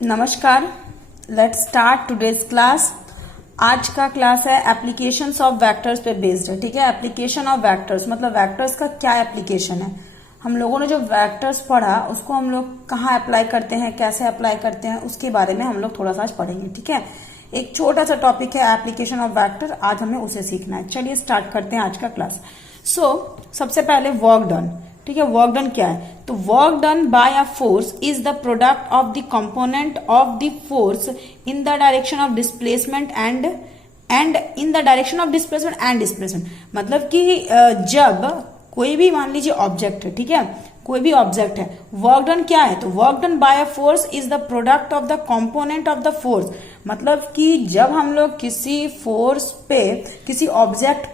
नमस्कार, let's start today's class. आज का क्लास है एप्लीकेशंस ऑफ वेक्टर्स पे बेस्ड है। ठीक है, एप्लीकेशन ऑफ वेक्टर्स मतलब वेक्टर्स का क्या एप्लीकेशन है। हम लोगों ने जो वेक्टर्स पढ़ा उसको हम लोग कहाँ अप्लाई करते हैं, कैसे अप्लाई करते हैं, उसके बारे में हम लोग थोड़ा सा आज पढ़ेंगे। ठीक है, एक छोटा सा टॉपिक है एप्लीकेशन ऑफ वेक्टर, आज हमें उसे सीखना है। चलिए स्टार्ट करते हैं आज का क्लास। सबसे पहले वर्क डन। ठीक है, वर्क डन क्या है? तो work done by a force is the product of the component of the force in the direction of displacement and in the direction of displacement मतलब कि जब कोई भी मान लीजिए ऑब्जेक्ट है, ठीक है, कोई भी ऑब्जेक्ट है, वर्क डन क्या है? तो work done by a force is the product of the component of the force. मतलब कि जब हम लोग किसी फोर्स पे, किसी ऑब्जेक्ट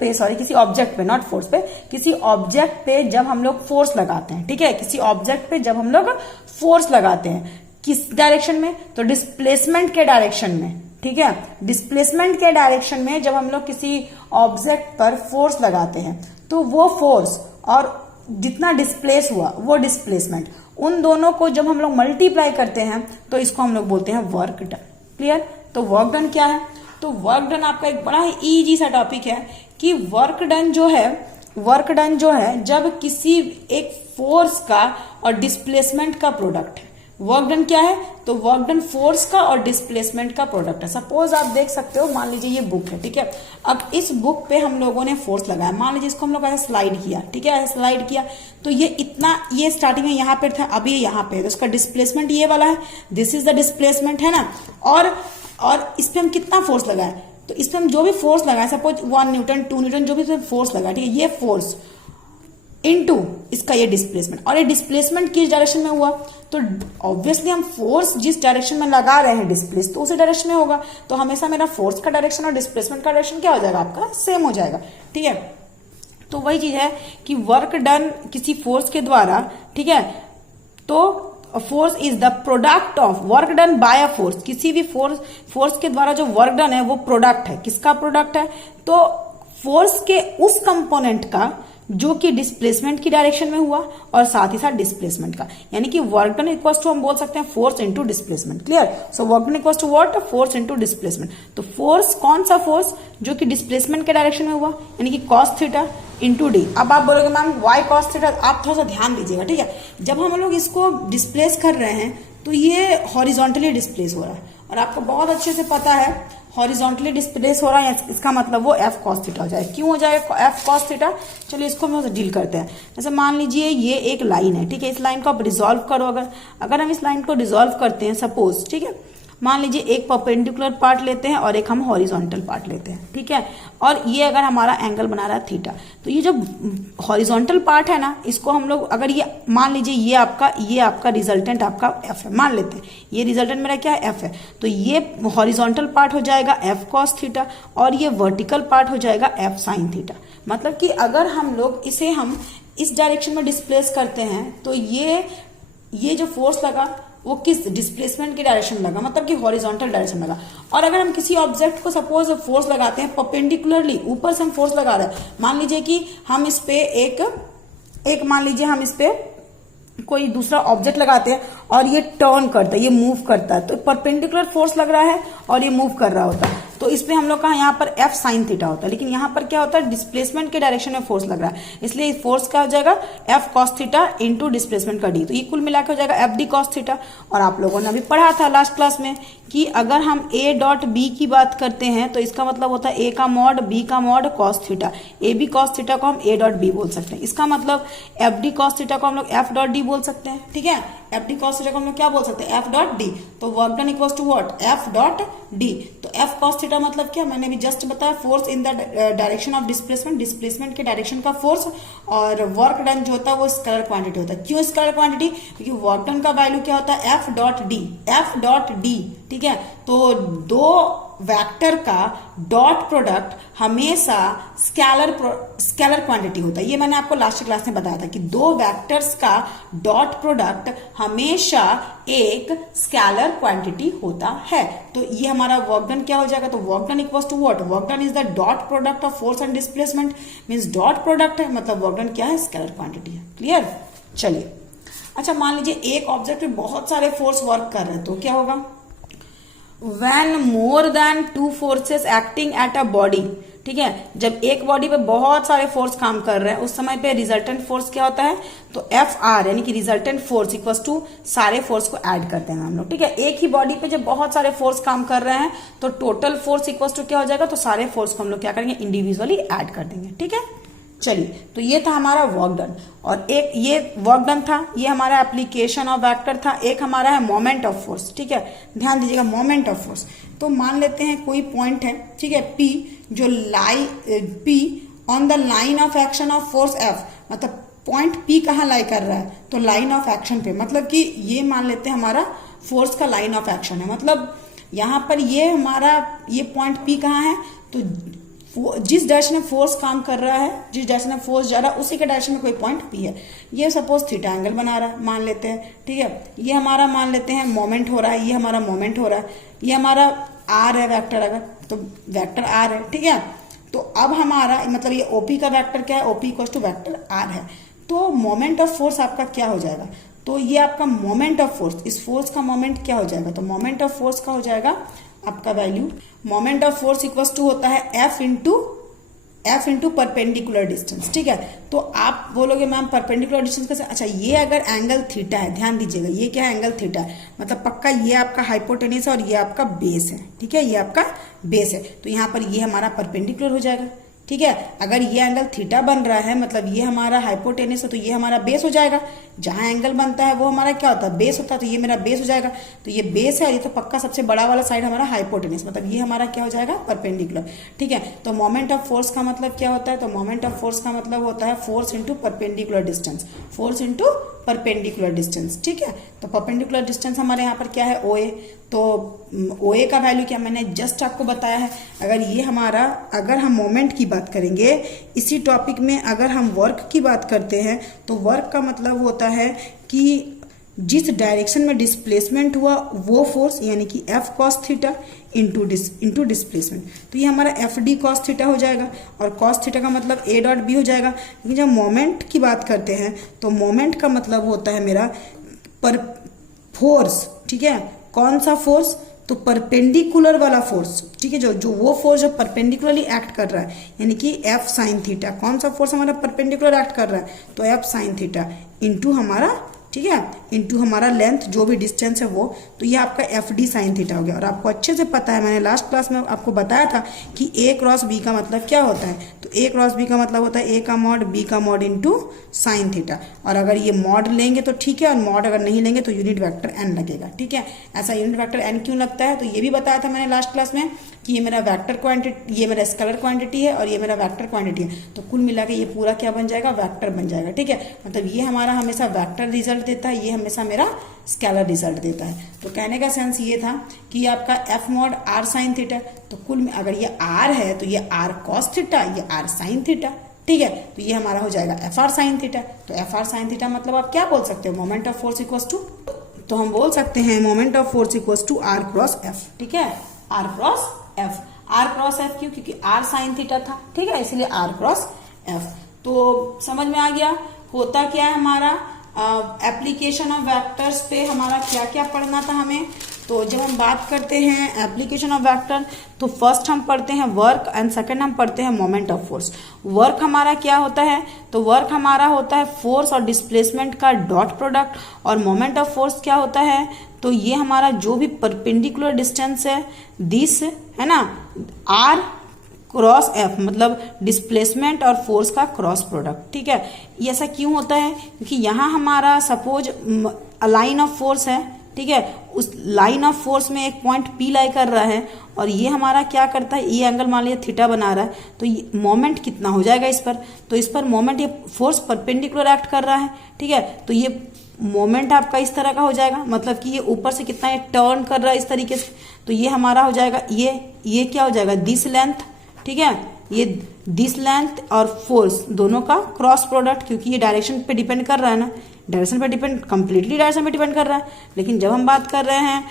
पे नॉट फोर्स पे, किसी ऑब्जेक्ट पे जब हम लोग फोर्स लगाते हैं, ठीक है, किसी ऑब्जेक्ट पे जब हम लोग फोर्स लगाते हैं, किस डायरेक्शन में? तो डिस्प्लेसमेंट के डायरेक्शन में। ठीक है, डिस्प्लेसमेंट के डायरेक्शन में जब हम लोग किसी ऑब्जेक्ट पर फोर्स लगाते हैं तो वो फोर्स और जितना डिस्प्लेस हुआ वो डिस्प्लेसमेंट, उन दोनों को जब हम लोग मल्टीप्लाई करते हैं तो इसको हम लोग बोलते हैं वर्क डन। क्लियर? तो वर्क डन क्या है? तो वर्क डन आपका एक बड़ा ही इजी सा टॉपिक है कि वर्क डन जो है जब किसी एक फोर्स का और डिस्प्लेसमेंट का प्रोडक्ट है। वर्क डन क्या है? तो वर्क डन फोर्स का और डिस्प्लेसमेंट का प्रोडक्ट है। सपोज आप देख सकते हो, मान लीजिए ये बुक है, ठीक है, अब इस बुक पे हम लोगों ने फोर्स लगाया, मान लीजिए इसको हम लोग ऐसे स्लाइड किया, ठीक है, ऐसे स्लाइड किया तो ये इतना, ये स्टार्टिंग में यहाँ पे था, अभी ये यहाँ पे है, तो इसका डिस्प्लेसमेंट ये वाला है, दिस इज द डिस्प्लेसमेंट, है ना। और इस पे हम कितना फोर्स लगाए? तो इस पे हम जो भी फोर्स लगाए, सपोज 1 न्यूटन 2 न्यूटन जो भी फोर्स लगाए, ठीक है, ये फोर्स इनटू इसका ये डिस्प्लेसमेंट, और ये डिस्प्लेसमेंट किस डायरेक्शन में हुआ? तो ऑब्वियसली हम फोर्स जिस डायरेक्शन में लगा रहे हैं डिस्प्लेस, तो उसी डायरेक्शन में होगा। तो हमेशा मेरा फोर्स का डायरेक्शन और डिस्प्लेसमेंट का डायरेक्शन क्या हो जाएगा? आपका सेम हो जाएगा। ठीक है, तो वही चीज है कि वर्क डन किसी फोर्स के द्वारा, ठीक है, तो force is the product of work done by a force. किसी भी फोर्स के द्वारा जो वर्क डन है वो प्रोडक्ट है। किसका प्रोडक्ट है? तो फोर्स के उस कंपोनेंट का जो कि डिस्प्लेसमेंट की डायरेक्शन में हुआ और साथ ही साथ डिस्प्लेसमेंट का, यानी कि वर्क डन इक्वल्स टू हम बोल सकते हैं force into displacement. Clear? So work done equals to what? Force into displacement. तो फोर्स, कौन सा फोर्स? जो कि डिस्प्लेसमेंट के डायरेक्शन में हुआ, यानी कि कॉस थीटा इंटू डी। अब आप बोलोगे मैम वाई कॉस थीटा, आप थोड़ा सा ध्यान दीजिएगा। ठीक है, जब हम लोग इसको डिस्प्लेस कर रहे हैं तो ये हॉरिजॉन्टली डिस्प्लेस हो रहा है, और आपको बहुत अच्छे से पता है हॉरिजॉन्टली डिस्प्लेस हो रहा है, इसका मतलब वो एफ कॉस थीटा हो जाएगा। क्यों हो जाएगा एफ कॉस थीटा? चलिए इसको हम डील करते हैं। जैसे मान लीजिए ये एक लाइन है, ठीक है, इस लाइन को आप रिजॉल्व करो। अगर हम इस लाइन को रिजॉल्व करते हैं, सपोज, ठीक है, मान लीजिए एक परपेंडिकुलर पार्ट लेते हैं और एक हम हॉरिजॉन्टल पार्ट लेते हैं, ठीक है, और ये अगर हमारा एंगल बना रहा है थीटा, तो ये जो हॉरिजॉन्टल पार्ट है ना, इसको हम लोग, अगर ये मान लीजिए ये आपका रिजल्टेंट आपका एफ है, मान लेते हैं ये रिजल्टेंट मेरा क्या है? एफ है, तो ये हॉरिजॉन्टल पार्ट हो जाएगा एफ कॉस थीटा और ये वर्टिकल पार्ट हो जाएगा एफ साइन थीटा। मतलब कि अगर हम लोग इसे हम इस डायरेक्शन में डिस्प्लेस करते हैं तो ये जो फोर्स लगा वो किस डिस्प्लेसमेंट के डायरेक्शन लगा, मतलब कि हॉरिजॉन्टल डायरेक्शन लगा। और अगर हम किसी ऑब्जेक्ट को सपोज फोर्स लगाते हैं परपेंडिकुलरली, ऊपर से हम फोर्स लगा रहे हैं, मान लीजिए कि हम इस पे एक मान लीजिए हम इस पे कोई दूसरा ऑब्जेक्ट लगाते हैं और ये टर्न करता है, ये मूव करता है, तो परपेंडिकुलर फोर्स लग रहा है और ये मूव कर रहा होता है, तो इस पे हम लोग का यहाँ पर एफ साइन थीटा होता है। लेकिन यहाँ पर क्या होता है? डिस्प्लेसमेंट के डायरेक्शन में फोर्स लग रहा है, इसलिए फोर्स क्या हो जाएगा? F cos theta into displacement का डी, तो ये कुल मिलाकर हो जाएगा एफ डी कॉस थीटा। और आप लोगों ने अभी पढ़ा था लास्ट क्लास में कि अगर हम ए डॉट बी की बात करते हैं तो इसका मतलब होता है ए का मॉड बी का mod cos theta. A B cos theta को हम ए डॉट बी बोल सकते हैं, इसका मतलब एफ डी कॉस थीटा को हम लोग एफ डॉट डी बोल सकते हैं। ठीक है, एफ डी कॉस थीटा को हम लोग क्या बोल सकते हैं? F dot D. तो work done equals to what? F dot D. तो एफ कॉस थीटा मतलब क्या? मैंने भी जस्ट बताया, force in the direction of displacement के डायरेक्शन का फोर्स, और वर्क डन जो होता है वो स्केलर क्वांटिटी होता है। क्यों स्केलर क्वांटिटी? क्योंकि वर्क डन का वैल्यू क्या होता है? F dot D, F dot D. ठीक है, तो दो वेक्टर का डॉट प्रोडक्ट हमेशा स्केलर क्वांटिटी होता है। ये मैंने आपको लास्ट क्लास में बताया था कि दो वेक्टर्स का डॉट प्रोडक्ट हमेशा एक स्केलर क्वांटिटी होता है। तो ये हमारा वर्क डन क्या हो जाएगा? तो work done equals to what? Work done is the dot product of force and displacement, means dot product है, मतलब वर्क डन क्या है? स्केलर क्वांटिटी है। क्लियर? चलिए, अच्छा मान लीजिए एक ऑब्जेक्ट पे बहुत सारे फोर्स वर्क कर रहे हैं तो क्या होगा? When more than 2 forces acting at a body, ठीक है, जब एक बॉडी पे बहुत सारे फोर्स काम कर रहे हैं उस समय पे रिजल्टेंट फोर्स क्या होता है, तो एफ आर यानी कि रिजल्टेंट फोर्स इक्वल टू सारे फोर्स को ऐड करते हैं हम लोग, ठीक है। एक ही बॉडी पे जब बहुत सारे फोर्स काम कर रहे हैं तो टोटल फोर्स इक्वल टू क्या हो जाएगा, तो सारे फोर्स को हम लोग क्या करेंगे, इंडिविजुअली ऐड कर देंगे, ठीक है। चलिए, तो ये था हमारा वर्क डन, और एक ये वर्क डन था, ये हमारा एप्लीकेशन ऑफ वेक्टर था। एक हमारा है मोमेंट ऑफ फोर्स, ठीक है, ध्यान दीजिएगा, मोमेंट ऑफ फोर्स। तो मान लेते हैं कोई पॉइंट है, ठीक है, P, जो P on the line of action of force F, मतलब पॉइंट P कहाँ लाई कर रहा है, तो लाइन ऑफ एक्शन पे, मतलब कि ये मान लेते हैं हमारा फोर्स का लाइन ऑफ एक्शन है, मतलब यहां पर ये हमारा ये पॉइंट P कहाँ है, तो जिस डायरेक्शन में फोर्स काम कर रहा है, जिस डायरेक्शन में फोर्स जा रहा है उसी के डायरेक्शन में कोई पॉइंट P है। ये सपोज थीटा एंगल बना रहा है मान लेते हैं, ठीक है। ये हमारा मान लेते हैं मोमेंट हो रहा है, ये हमारा मोमेंट हो रहा है, ये हमारा R है वेक्टर, अगर तो वेक्टर R है, ठीक है। तो अब हमारा मतलब ये OP का वेक्टर क्या है, OP equal to vector R है। तो मोमेंट ऑफ फोर्स आपका क्या हो जाएगा, तो ये आपका मोमेंट ऑफ फोर्स, इस फोर्स का मोमेंट क्या हो जाएगा, तो मोमेंट ऑफ फोर्स का हो जाएगा आपका value, moment of force equal to होता है F इंटू परपेंडिकुलर डिस्टेंस, ठीक है। तो आप बोलोगे मैम परपेंडिकुलर डिस्टेंस कैसे, अच्छा ये अगर एंगल थीटा है, ध्यान दीजिएगा, ये क्या है, एंगल थीटा है, मतलब पक्का ये आपका हाइपोटेनस है और ये आपका बेस है, ठीक है, ये आपका बेस है। तो यहाँ पर ये हमारा परपेंडिकुलर हो जाएगा, ठीक है। अगर ये एंगल थीटा बन रहा है, मतलब ये हमारा हाइपोटेनस है, तो ये हमारा बेस हो जाएगा। जहां एंगल बनता है वो हमारा क्या होता है, बेस होता है, तो ये मेरा बेस हो जाएगा। तो ये बेस है, ये तो पक्का सबसे बड़ा वाला साइड हमारा हाइपोटेनस, मतलब ये हमारा क्या हो जाएगा, परपेंडिकुलर, ठीक है। तो मोमेंट ऑफ फोर्स का मतलब क्या होता है, तो मोमेंट ऑफ फोर्स का मतलब होता है force into perpendicular distance, force into perpendicular distance, ठीक है। तो परपेंडिकुलर डिस्टेंस हमारे यहाँ पर क्या है, OA। तो OA का वैल्यू क्या मैंने जस्ट आपको बताया है। अगर ये हमारा, अगर हम मोमेंट की बात करेंगे इसी टॉपिक में, अगर हम वर्क की बात करते हैं तो वर्क का मतलब होता है कि जिस डायरेक्शन में डिस्प्लेसमेंट हुआ वो फोर्स, यानी कि F cos theta into displacement, तो ये हमारा FD cos थीटा हो जाएगा, और cos थीटा का मतलब A डॉट B हो जाएगा। लेकिन जब मोमेंट की बात करते हैं तो मोमेंट का मतलब होता है मेरा पर फोर्स, ठीक है, कौन सा फोर्स, तो परपेंडिकुलर वाला फोर्स, ठीक है, जो वो फोर्स जो परपेंडिकुलरली एक्ट कर रहा है, यानी कि F साइन थीटा, कौन सा फोर्स हमारा परपेंडिकुलर एक्ट कर रहा है, तो F साइन थीटा इंटू हमारा, ठीक है, इंटू हमारा लेंथ जो भी डिस्टेंस है वो, तो ये आपका FD साइन थीटा हो गया। और आपको अच्छे से पता है, मैंने लास्ट क्लास में आपको बताया था कि A क्रॉस B का मतलब क्या होता है, तो A क्रॉस B का मतलब होता है A का मॉड B का मॉड इंटू साइन थीटा। और अगर ये मॉड लेंगे तो ठीक है, और मॉड अगर नहीं लेंगे तो यूनिट वेक्टर n लगेगा, ठीक है। ऐसा यूनिट वेक्टर n क्यों लगता है, तो ये भी बताया था मैंने लास्ट क्लास में कि ये मेरा वेक्टर क्वांटिटी, ये मेरा स्केलर क्वांटिटी है और ये मेरा वेक्टर क्वांटिटी है, तो कुल मिला के ये पूरा क्या बन जाएगा, वेक्टर बन जाएगा, ठीक है। मतलब ये हमारा हमेशा वेक्टर रिजल्ट देता है, ये हमेशा मेरा स्केलर रिजल्ट देता है। तो कहने का सेंस ये था कि आपका F mod R sine theta, तो कुल में अगर ये R है तो ये R cos थीटा, ये R साइन थीटा, ठीक है। तो ये हमारा हो जाएगा FR साइन थीटा। तो FR साइन थीटा मतलब आप क्या बोल सकते हो, moment of force equals to, तो हम बोल सकते हैं moment of force equals to R cross F, ठीक है, R cross F। R cross F क्यों, क्योंकि R साइन थीटा था, ठीक है, इसलिए R क्रॉस F। तो समझ में आ गया होता क्या है हमारा एप्लीकेशन ऑफ वेक्टर्स पे हमारा क्या क्या पढ़ना था हमें। तो जब हम बात करते हैं एप्लीकेशन ऑफ वेक्टर, तो फर्स्ट हम पढ़ते हैं वर्क एंड सेकंड हम पढ़ते हैं मोमेंट ऑफ फोर्स। वर्क हमारा क्या होता है, तो वर्क हमारा होता है फोर्स और डिस्प्लेसमेंट का डॉट प्रोडक्ट, और मोमेंट ऑफ फोर्स क्या होता है, तो ये हमारा जो भी परपेंडिकुलर डिस्टेंस है, दिस है ना, R क्रॉस F, मतलब डिस्प्लेसमेंट और फोर्स का क्रॉस प्रोडक्ट, ठीक है। ये ऐसा क्यों होता है, क्योंकि यहाँ हमारा सपोज लाइन ऑफ फोर्स है, ठीक है, उस लाइन ऑफ फोर्स में एक पॉइंट P लाई कर रहा है, और ये हमारा क्या करता है, ये एंगल मान लिया थीटा बना रहा है, तो ये मोमेंट कितना हो जाएगा इस पर, तो इस पर मोमेंट, ये फोर्स परपेंडिकुलर एक्ट कर रहा है, ठीक है। तो ये मोमेंट आपका इस तरह का हो जाएगा, मतलब कि ये ऊपर से कितना ये टर्न कर रहा है इस तरीके से, तो ये हमारा हो जाएगा, ये क्या हो जाएगा, दिस लेंथ, ठीक है, ये दिस लेंथ और फोर्स दोनों का क्रॉस प्रोडक्ट, क्योंकि ये डायरेक्शन पे डिपेंड कर रहा है ना, डायरेक्शन पे डिपेंड, कंप्लीटली डायरेक्शन पे डिपेंड कर रहा है। लेकिन जब हम बात कर रहे हैं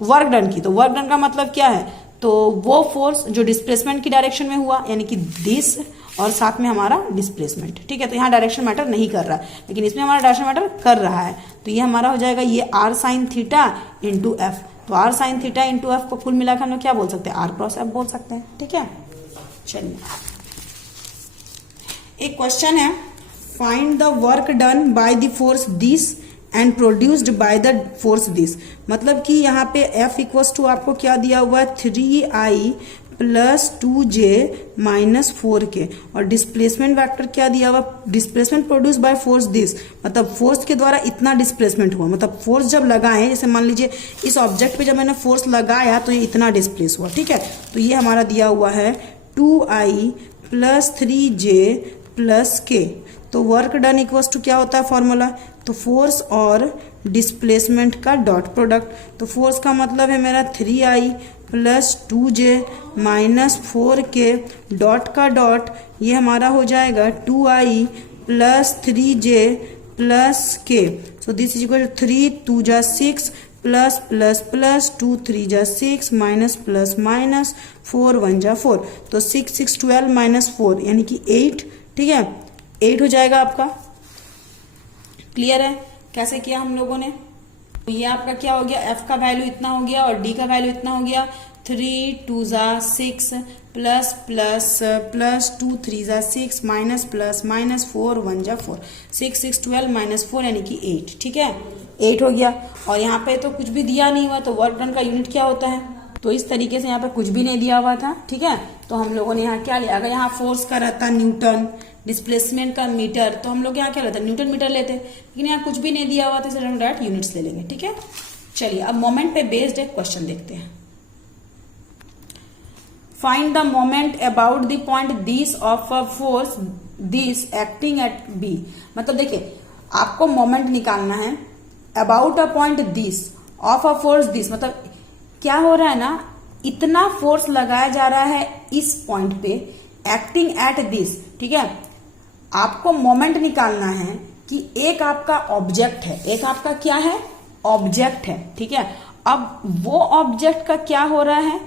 वर्क डन की, तो वर्क डन का मतलब क्या है, तो वो फोर्स जो डिस्प्लेसमेंट की डायरेक्शन में हुआ, यानी कि दिस और साथ में हमारा डिस्प्लेसमेंट, ठीक है। तो यहाँ डायरेक्शन मैटर नहीं कर रहा है, लेकिन इसमें हमारा डायरेक्शन मैटर कर रहा है। तो ये हमारा हो जाएगा ये R sine theta into F। तो R sine theta into F को कुल मिलाकर हम लोग क्या बोल सकते हैं, आर क्रॉस एफ बोल सकते हैं। ठीक है, चलिए एक क्वेश्चन है, find the work done by the force this and produced by the force this. मतलब कि यहाँ पे F इक्वल्स टू आपको क्या दिया हुआ है, 3I plus 2J minus 4K, और डिस्प्लेसमेंट वेक्टर क्या दिया हुआ, displacement produce by force this, मतलब फोर्स के द्वारा इतना डिस्प्लेसमेंट हुआ, मतलब फोर्स जब लगाए, जैसे मान लीजिए इस ऑब्जेक्ट पे जब मैंने फोर्स लगाया तो ये इतना डिस्प्लेस हुआ। ठीक है, तो ये हमारा दिया हुआ है 2I plus 3J plus K। तो वर्क डन इक्वल्स टू क्या होता है फॉर्मूला, तो फोर्स और डिस्प्लेसमेंट का डॉट प्रोडक्ट। तो फोर्स का मतलब है मेरा 3I plus 2J minus 4K, dot का डॉट ये हमारा हो जाएगा 2I plus 3J plus K। So this is equal 3 2 जा 6 प्लस प्लस प्लस 2 3 जा 6 माइनस प्लस माइनस 4 1 जा 4। तो 6 6 12 माइनस 4 यानी कि 8। ठीक है, 8 हो जाएगा आपका। क्लियर है कैसे किया हम लोगों ने। तो ये आपका क्या हो गया, F का वैल्यू इतना हो गया और D का वैल्यू इतना हो गया, 3 2 जा 6 प्लस प्लस प्लस 2 3 जा 6 माइनस प्लस माइनस 4 1 जा 4, 6 6 12 माइनस 4 यानी कि 8। ठीक है, 8 हो गया। और यहाँ पे तो कुछ भी दिया नहीं हुआ, तो वर्क डन का यूनिट क्या होता है, तो इस तरीके से यहाँ पे कुछ भी नहीं दिया हुआ था। ठीक है, तो हम लोगों ने यहाँ क्या लिया, अगर यहाँ फोर्स का रहता न्यूटन, डिस्प्लेसमेंट का मीटर, तो हम लोग यहाँ क्या लेते हैं, न्यूटन मीटर लेते, लेकिन यहाँ कुछ भी नहीं दिया हुआ था, इसलिए हम डायरेक्ट यूनिट्स ले लेंगे। ठीक है, चलिए अब मोमेंट पे बेस्ड एक क्वेश्चन देखते हैं। Find the moment about the point this of a force this acting at B. मतलब देखिए आपको मोमेंट निकालना है about a point this of a force this, मतलब क्या हो रहा है ना, इतना फोर्स लगाया जा रहा है इस पॉइंट पे एक्टिंग एट दिस। ठीक है, आपको मोमेंट निकालना है कि एक आपका ऑब्जेक्ट है, एक आपका क्या है, ऑब्जेक्ट है। ठीक है, अब वो ऑब्जेक्ट का क्या हो रहा है,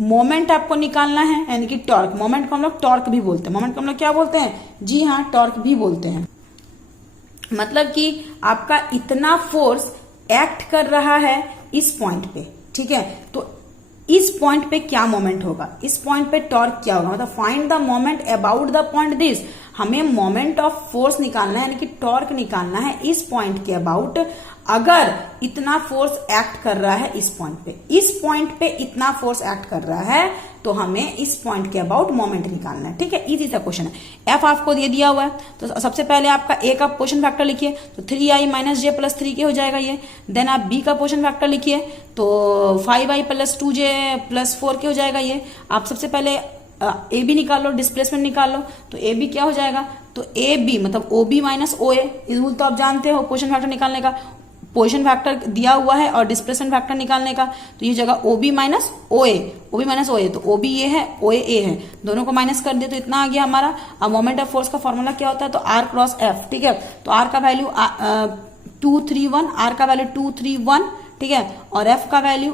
मोमेंट आपको निकालना है, यानी कि टॉर्क। मोमेंट को हम लोग टॉर्क भी बोलते हैं, मोमेंट को हम लोग क्या बोलते हैं, जी हाँ टॉर्क भी बोलते हैं। मतलब कि आपका इतना फोर्स एक्ट कर रहा है इस पॉइंट पे। ठीक है, तो इस पॉइंट पे क्या मोमेंट होगा, इस पॉइंट पे टॉर्क क्या होगा, मतलब find the moment about the point this. हमें मोमेंट ऑफ फोर्स निकालना है, यानी कि टॉर्क निकालना है इस पॉइंट के अबाउट, अगर इतना फोर्स एक्ट कर रहा है इस पॉइंट पे, इस पॉइंट पे इतना फोर्स एक्ट कर रहा है, तो हमें इस पॉइंट के अबाउट मोमेंट निकालना है। ठीक है, इजी सा क्वेश्चन है। एफ आपको ये दिया हुआ है, तो सबसे पहले आपका ए का पोजीशन फैक्टर लिखिए, तो 3I माइनस जे प्लस 3K हो जाएगा ये। देन आप बी का पोजीशन फैक्टर लिखिए, तो 5I plus 2J plus 4K हो जाएगा ये। आप सबसे पहले ए बी निकाल लो, डिस्प्लेसमेंट निकाल लो, तो ए बी क्या हो जाएगा, तो ए बी मतलब ओ बी माइनस ओ ए। इस रूल तो आप जानते हो पोजीशन फैक्टर निकालने का, पोजीशन फैक्टर दिया हुआ है और डिस्प्लेसमेंट फैक्टर निकालने का, तो ये जगह ओ बी माइनस ओ ए, ओ बी माइनस ओ ए, तो ओ बी ये है, ओ ए है, दोनों को माइनस कर दिया तो इतना आ गया हमारा। अब मोमेंट ऑफ फोर्स का फॉर्मूला क्या होता है, तो आर क्रॉस एफ। ठीक है, तो आर का वैल्यू 231, आर का वैल्यू 231। ठीक है, और एफ का वैल्यू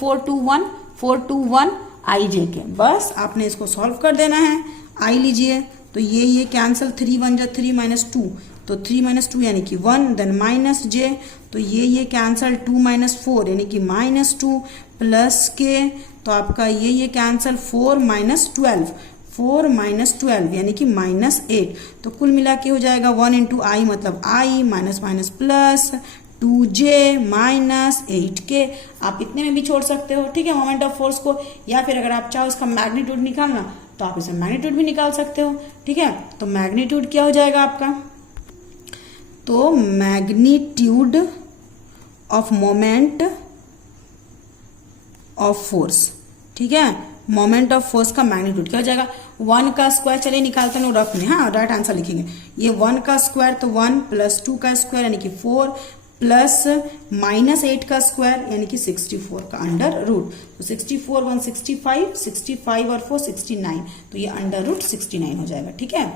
421 आई जे के। बस आपने इसको सॉल्व कर देना है। आई लीजिए, तो ये कैंसिल, 3 1 जा 3 माइनस 2, तो 3 माइनस 2 यानी कि 1, देन माइनस जे, तो ये कैंसल, 2 माइनस 4 यानी कि माइनस 2 प्लस के, तो आपका ये कैंसल, 4 माइनस 12, 4 माइनस 12 यानी कि माइनस 8। तो कुल मिला के हो जाएगा 1 इंटू आई, मतलब I minus minus plus 2J minus 8K। आप इतने में भी छोड़ सकते हो। ठीक है, मोमेंट ऑफ फोर्स को, या फिर अगर आप चाहो इसका मैग्नीट्यूड निकालना तो आप इसमें मैग्नीट्यूड भी निकाल सकते हो। ठीक है, तो मैग्नीट्यूड क्या हो जाएगा आपका, तो magnitude of moment of force. ठीक है, मोमेंट ऑफ फोर्स का मैग्नीट्यूड क्या हो जाएगा, 1 का स्क्वायर, चलिए निकालते हैं रफ में, हाँ राइट आंसर लिखेंगे। ये 1 का स्क्वायर तो 1 प्लस 2 का स्क्वायर यानी कि 4 प्लस माइनस 8 का स्क्वायर यानी कि 64 का अंडर रूट, तो 64 1 65, 65 और 4 69, तो ये अंडर रूट 69 हो जाएगा। ठीक है,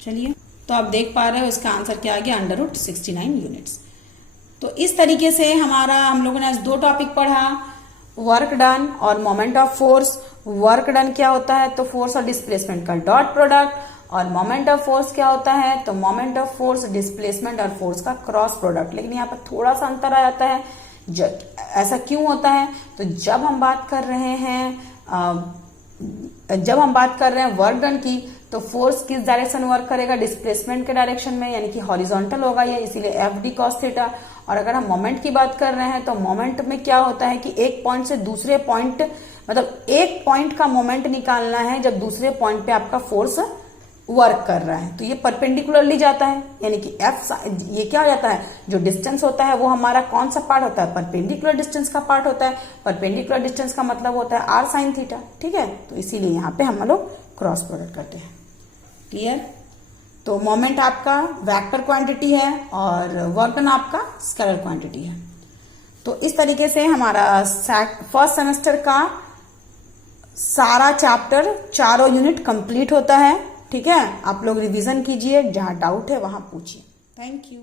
चलिए तो आप देख पा रहे हो इसका आंसर क्या आ गया, अंडर रूट 69 यूनिट्स। तो इस तरीके से हम लोगों ने आज 2 टॉपिक पढ़ा, वर्क डन और moment of force. Work done क्या होता है, तो फोर्स और डिस्प्लेसमेंट का डॉट प्रोडक्ट, और मोमेंट ऑफ फोर्स क्या होता है, तो मोमेंट ऑफ फोर्स डिस्प्लेसमेंट और फोर्स का क्रॉस प्रोडक्ट। लेकिन यहाँ पर थोड़ा सा अंतर आ जाता है ऐसा क्यों होता है? तो जब हम बात कर रहे हैं वर्क डन की, तो फोर्स किस डायरेक्शन वर्क करेगा? डिस्प्लेसमेंट के डायरेक्शन में, यानी कि हॉरिजॉन्टल होगा ये, इसीलिए एफ डी कॉस थीटा। और अगर हम मोमेंट की बात कर रहे हैं तो मोमेंट में क्या होता है कि एक पॉइंट से दूसरे पॉइंट, मतलब एक पॉइंट का मोमेंट निकालना है जब दूसरे पॉइंट पे आपका फोर्स वर्क कर रहा है, तो ये परपेंडिकुलरली जाता है, यानी कि एफ, ये क्या हो जाता है, जो डिस्टेंस होता है वो हमारा कौन सा पार्ट होता है? परपेंडिकुलर डिस्टेंस का पार्ट होता है। परपेंडिकुलर डिस्टेंस का मतलब होता है आर साइन थीटा, ठीक है। तो इसीलिए यहाँ पे हम लोग क्रॉस प्रोडक्ट करते हैं। क्लियर? तो मोमेंट आपका वेक्टर क्वांटिटी है और वर्क डन आपका स्केलर क्वांटिटी है। तो इस तरीके से हमारा फर्स्ट सेमेस्टर का सारा चैप्टर, चारों यूनिट कंप्लीट होता है। ठीक है, आप लोग रिवीजन कीजिए, जहां डाउट है वहां पूछिए। Thank you.